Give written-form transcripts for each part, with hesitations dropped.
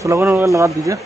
Slogan वगैरह लगा दीजिए।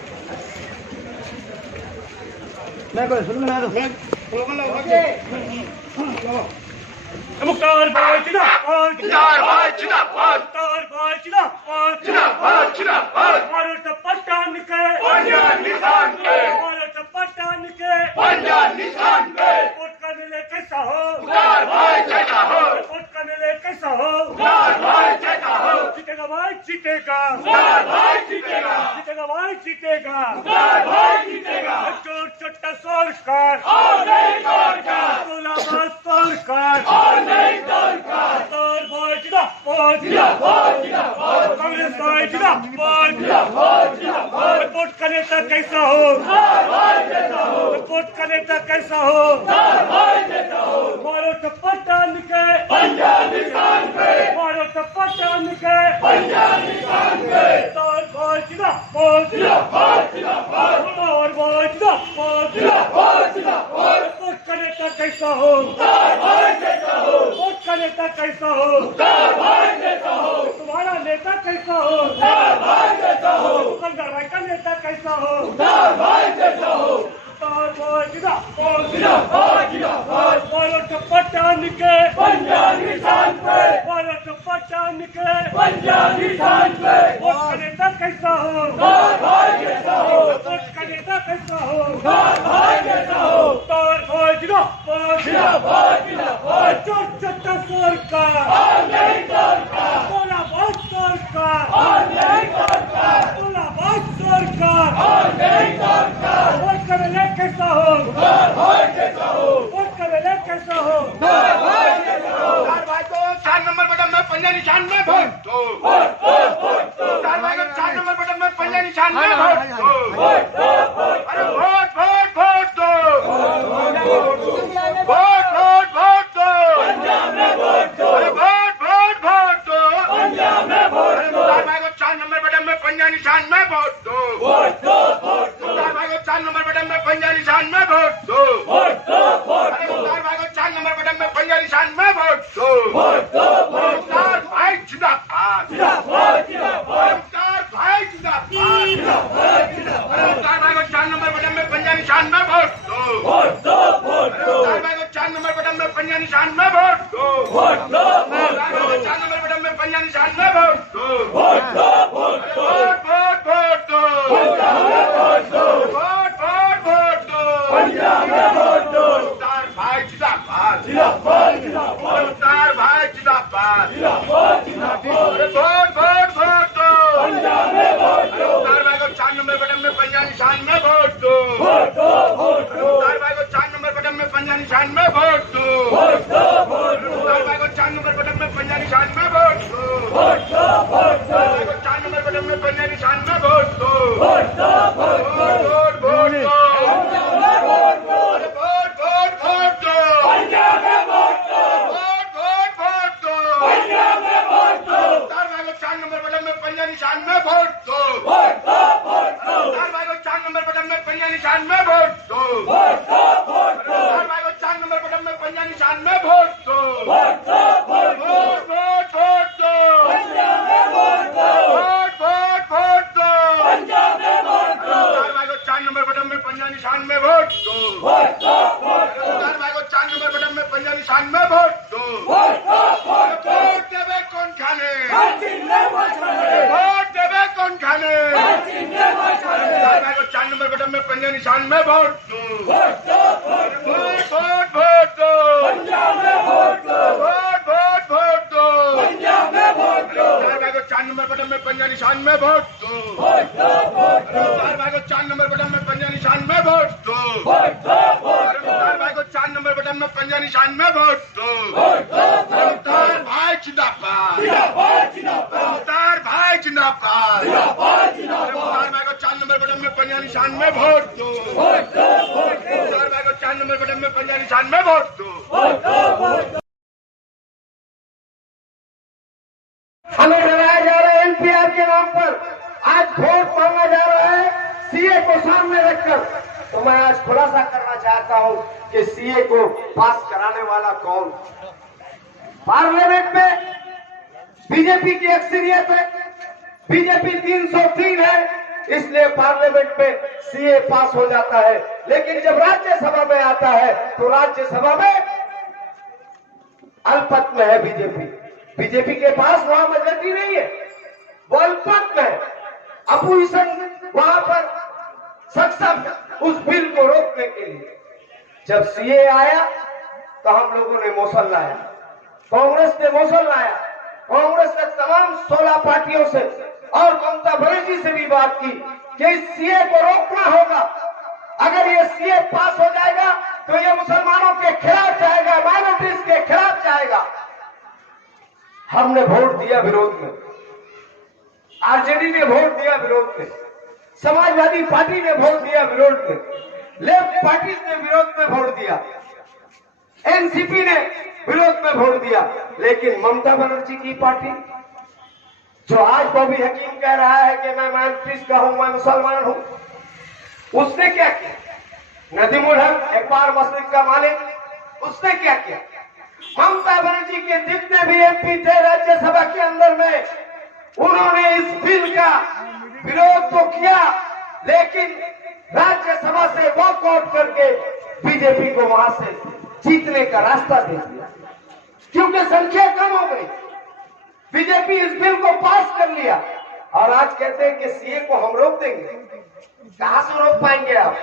मुख्तार भाई जिंदाबाद, जिंदाबाद, जिंदाबाद, मुख्तार भाई जिंदाबाद, जिंदाबाद, जिंदाबाद, भारत पठान के पंजाब निशान पे, भारत पठान के पंजाब निशान पे, रिपोर्ट करने ले कैसा हो मुख्तार भाई जैसा हो, रिपोर्ट करने ले कैसा हो मुख्तार भाई जैसा हो, जीतेगा भाई जीतेगा, मुख्तार भाई जीतेगा, जीतेगा भाई जीतेगा, मुख्तार भाई जीतेगा, चोर चट्टा सरकार और नहीं सरकार, गोलाबाज सरकार और नहीं सरकार, मुख्तार भाई जिंदाबाद, जिंदाबाद, जिंदाबाद, कांग्रेस भाई जिंदाबाद, जिंदाबाद, जिंदाबाद, रिपोर्ट का नेता कैसा हो मुख्तार भाई जैसा हो, रिपोर्ट का नेता कैसा हो मुख्तार भाई जैसा हो, भारत पठान के पंजाब निशान पे, भारत पठान के पंजाब निशान पे, मुख्तार भाई जिंदाबाद, जिंदाबाद, जिंदाबाद, मुख्तार भाई जिंदाबाद, जिंदाबाद, जिंदाबाद, रिपोर्ट का नेता कैसा हो मुख्तार भाई जैसा हो, रिपोर्ट का नेता कैसा हो मुख्तार भाई जैसा हो, तुम्हारा नेता कैसा हो मुख्तार भाई जैसा हो, मुकद्दर भाई का नेता कैसा हो मुख्तार भाई जैसा हो, मुख्तार भाई जिंदाबाद, जिंदाबाद, जिंदाबाद, भारत पठान के पंजाब निशान पे, भारत पठान के पंजाब निशान पे, वोट का नेता कैसा हो मुख्तार भाई जैसा हो, वोट का नेता कैसा हो मुख्तार भाई जैसा हो, मुख्तार भाई जिंदाबाद, जिंदाबाद, जिंदाबाद, चोर चट्टा सरकार और नहीं सरकार, गोलाबाज सरकार और नहीं सरकार, गोलाबाज सरकार और नहीं सरकार, वोट का नेता कैसा हो मुख्तार भाई जैसा हो, वोट का नेता कैसा हो मुख्तार भाई जैसा हो, मुख्तार भाई को 4 नंबर बटन में पंजा निशान में वोट दो, वोट दो, वोट दो, मुख्तार भाई को 4 नंबर बटन में पंजा निशान में वोट दो, वोट दो, अरे वोट वोट वोट दो, वोट वोट वोट दो, पंजाब में वोट दो, अरे वोट वोट वोट दो, पंजाब में वोट दो, मुख्तार भाई को 4 नंबर बटन में पंजा निशान में वोट दो, वोट दो, वोट दो, मुख्तार भाई को 4 नंबर बटन में पंजा निशान में वोट दो, वोट दो, वोट दो, मुख्तार भाई को 4 नंबर बटन में पंजा निशान में वोट दो, वोट दो, मुख्तार भाई जिंदाबाद, जिंदाबाद, जिंदाबाद, मुख्तार भाई जिंदाबाद, जिंदाबाद, जिंदाबाद, मुख्तार भाई को 4 नंबर बटन में पंजा निशान में वोट दो, वोट दो, वोट दो, मुख्तार भाई को 4 नंबर बटन में पंजा निशान में वोट दो, वोट दो, मुख्तार भाई को 4 नंबर बटन में पंजा निशान में वोट दो, वोट दो, वोट दो, वोट वोट दो, पंजाब में वोट दो, वोट वोट वोट दो, पंजाब में वोट दो, मुख्तार भाई जिंदाबाद, जिंदाबाद, जिंदाबाद, मुख्तार भाई जिंदाबाद, जिंदाबाद, जिंदाबाद, वोट वोट वोट दो, पंजाब में वोट दो, मुख्तार भाई को 4 नंबर बटन में पंजा निशान में वोट दो, वोट दो, वोट दो, मुख्तार भाई को 4 नंबर बटन में पंजा निशान में वोट दो, वोट दो, वोट दो, मुख्तार भाई को 4 नंबर बटन में पंजा निशान में वोट दो, वोट दो, वोट दो, मुख्तार भाई को 4 नंबर बटन में पंजा निशान में वोट दो, वोट दो, वोट दो, वोट वोट दो, पंजाब में वोट दो, वोट वोट वोट दो, पंजाब में वोट दो, वोट वोट वोट दो, पंजाब में वोट दो, मुख्तार भाई को 4 नंबर बटन में पंजा निशान में वोट दो, वोट दो, वोट दो, मुख्तार भाई को 4 नंबर बटन में पंजा निशान में वोट दो, वोट दो, वोट दो, मुख्तार भाई को 4 नंबर बटन में पंजा निशान में वोट दो, वोट दो, वोट दो, वोट वोट वोट दो, पंजाब में वोट दो, वोट वोट वोट दो, पंजाब में वोट दो, मुख्तार भाई को 4 नंबर बटन में पंजा निशान में वोट दो, वोट दो, वोट दो, मुख्तार भाई को 4 नंबर बटन में पंजा निशान में वोट दो, वोट दो, वोट दो, वोट देवे कौन खाने, वोट देवे कौन खाने, मुख्तार भाई को 4 नंबर बटन में पंजा निशान में वोट दो, वोट दो, वोट वोट वोट दो, पंजाब में वोट दो, वोट वोट वोट दो, पंजाब में वोट दो, मुख्तार भाई को 4 नंबर बटन में पंजा निशान में वोट दो, वोट दो, वोट दो, मुख्तार भाई को 4 नंबर बटन में पंजा निशान में वोट दो, वोट दो, वोट दो, मुख्तार भाई को 4 नंबर बटन में पंजा निशान में वोट दो, वोट दो, मुख्तार भाई जिंदाबाद, जिंदाबाद, जिंदाबाद, मुख्तार भाई जिंदाबाद, जिंदाबाद, जिंदाबाद, मुख्तार भाई को 4 नंबर बटन में पंजा निशान में वोट दो, वोट दो, वोट दो, मुख्तार भाई को 4 नंबर बटन में पंजा निशान में वोट दो, वोट दो, वोट दो। हमें डराया जा रहा है एनपीआर के नाम पर, आज वोट मांगा जा रहा है सीए को सामने रखकर। तो मैं आज खुलासा करना चाहता हूं कि सीए को पास कराने वाला कौन। पार्लियामेंट में बीजेपी की अक्सरियत है, बीजेपी 303 है, इसलिए पार्लियामेंट में सीए पास हो जाता है, लेकिन जब राज्यसभा में आता है तो राज्यसभा में अल्पमत में है बीजेपी। बीजेपी के पास वहां मेजोरिटी नहीं है, वो अल्पमत में है। अपोजिशन वहां पर सक्षम उस बिल को रोकने के लिए। जब सीए आया तो हम लोगों ने मोशन लाया, कांग्रेस ने मोशन लाया, कांग्रेस ने तमाम 16 पार्टियों से और ममता बनर्जी से भी बात की कि इस सीए को रोकना होगा। अगर ये सीए पास हो जाएगा तो ये मुसलमानों के खिलाफ जाएगा, माइनॉरिटीज के खिलाफ जाएगा। हमने वोट दिया विरोध में, आरजेडी ने वोट दिया विरोध में, समाजवादी पार्टी ने वोट दिया विरोध में, लेफ्ट पार्टी ने विरोध में वोट दिया, एनसीपी ने विरोध में वोट दिया। लेकिन ममता बनर्जी की पार्टी, जो आज बॉबी हकीम कह रहा है कि मैं माइनॉरिटीज का हूं, मैं मुसलमान हूं, उसने क्या किया? नदीमुल हक एक बार मस्जिद का मालिक, उसने क्या किया? ममता बनर्जी के जितने भी एमपी थे राज्यसभा के अंदर में, उन्होंने इस बिल का विरोध तो किया, लेकिन राज्यसभा से वॉकआउट करके बीजेपी को वहां से जीतने का रास्ता दे दिया, क्योंकि संख्या कम हो गई। बीजेपी इस बिल को पास कर लिया और आज कहते हैं कि सीए को हम रोक देंगे। कहां से रोक पाएंगे आप?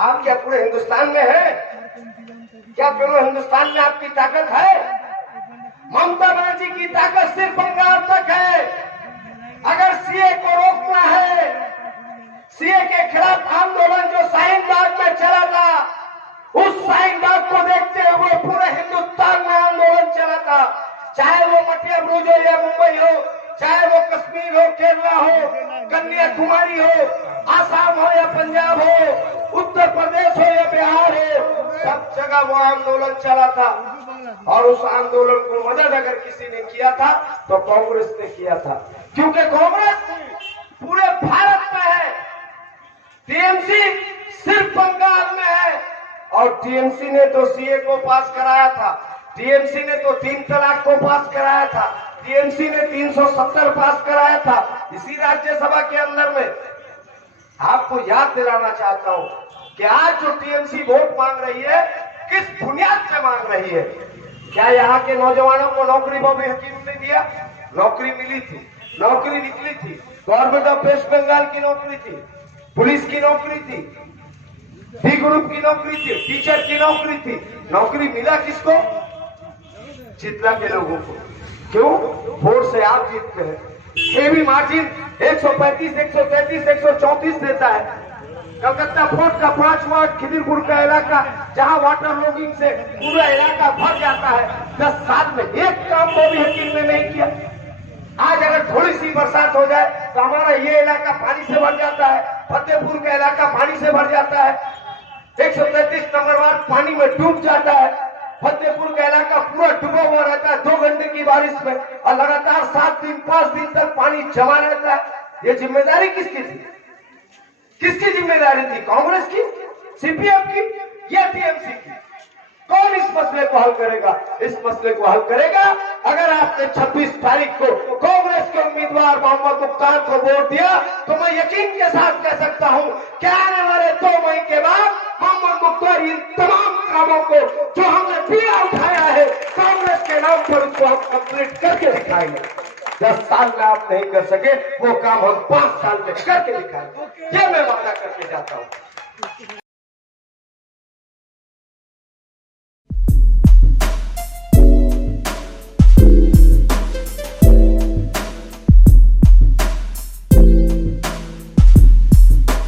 आप क्या पूरे हिंदुस्तान में है? क्या पूरे हिंदुस्तान में आपकी ताकत है? ममता बनर्जी की ताकत सिर्फ बंगाल तक है। अगर सीए को रोकना है, सीए के खिलाफ आंदोलन जो शाहीन बाग में चला था, उस शाहीन बाग को देखते हुए पूरे हिंदुस्तान में आंदोलन चला था। चाहे वो मटिया ब्रूज हो या मुंबई हो, चाहे वो कश्मीर हो, केरला हो, कन्याकुमारी हो, आसाम हो या पंजाब हो, उत्तर प्रदेश हो या बिहार हो, सब जगह वो आंदोलन चला था। और उस आंदोलन को मदद अगर किसी ने किया था तो कांग्रेस ने किया था, क्योंकि कांग्रेस पूरे भारत में है, टीएमसी सिर्फ बंगाल में है। और टीएमसी ने तो सीए को पास कराया था, टीएमसी ने तो 3 तलाक को पास कराया था, टीएमसी ने 370 पास कराया था इसी राज्यसभा के अंदर में। आपको याद दिलाना चाहता हूं कि आज जो टीएमसी वोट मांग रही है, किस बुनियाद पे मांग रही है? क्या यहाँ के नौजवानों को नौकरी बॉबी हकीम ने दिया? नौकरी मिली थी, नौकरी निकली थी, गवर्नमेंट ऑफ वेस्ट बंगाल की नौकरी थी, पुलिस की नौकरी थी, डी ग्रुप की नौकरी थी, टीचर की नौकरी थी। नौकरी मिला किसको? चितला के लोगों को। क्यों? वोट से आप जीतते हैं। हेवी मार्जिन 135, 133, 134 देता है। कलकत्ता फोर्ट का 5 वार्ड खिदिरपुर का इलाका, जहां वाटर लॉगिंग से पूरा इलाका भर जाता है, 10 साल में एक काम बॉबी हकीम ने नहीं किया। आज अगर थोड़ी सी बरसात हो जाए तो हमारा ये इलाका पानी से भर जाता है, फतेहपुर का इलाका पानी से भर जाता है, 133 नंबर वार्ड पानी में डूब जाता है, फतेहपुर का इलाका पूरा डूबा हुआ रहता है 2 घंटे की बारिश में, और लगातार 7 दिन 5 दिन तक पानी जमा रहता है। ये जिम्मेदारी किसकी थी? किसकी जिम्मेदारी थी? कांग्रेस की, सीपीएम की या टीएमसी की? कौन इस मसले को हल करेगा? इस मसले को हल करेगा अगर आपने 26 तारीख को कांग्रेस के उम्मीदवार मोहम्मद मुख्तार को वोट दिया, तो मैं यकीन के साथ कह सकता हूं कि आने वाले 2 मई के बाद मोहम्मद मुख्तार इन तमाम कामों को जो हमने पीड़ा उठाया है कांग्रेस के नाम पर, उसको हम कंप्लीट करके दिखाएंगे। 10 साल में आप नहीं कर सके वो काम हम 5 साल में करके दिखाएंगे। ये मैं वादा करके जाता हूं।